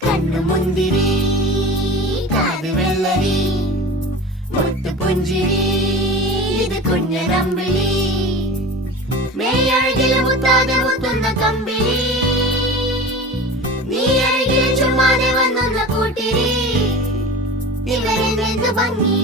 കണ്ണുമുന്തിരി കാത് വെള്ളരി മുത്തുപുഞ്ചിരി ഇത് കുഞ്ഞനമ്പിളി മേയഴകിൽ മുത്താതെ മുത്തുന്ന കമ്പിളി നീ അരികിൽ ചുമ്മാതെ വന്നൊന്ന കൂട്ടിരി ഇവരിൽ നിന്ന് ഭംഗി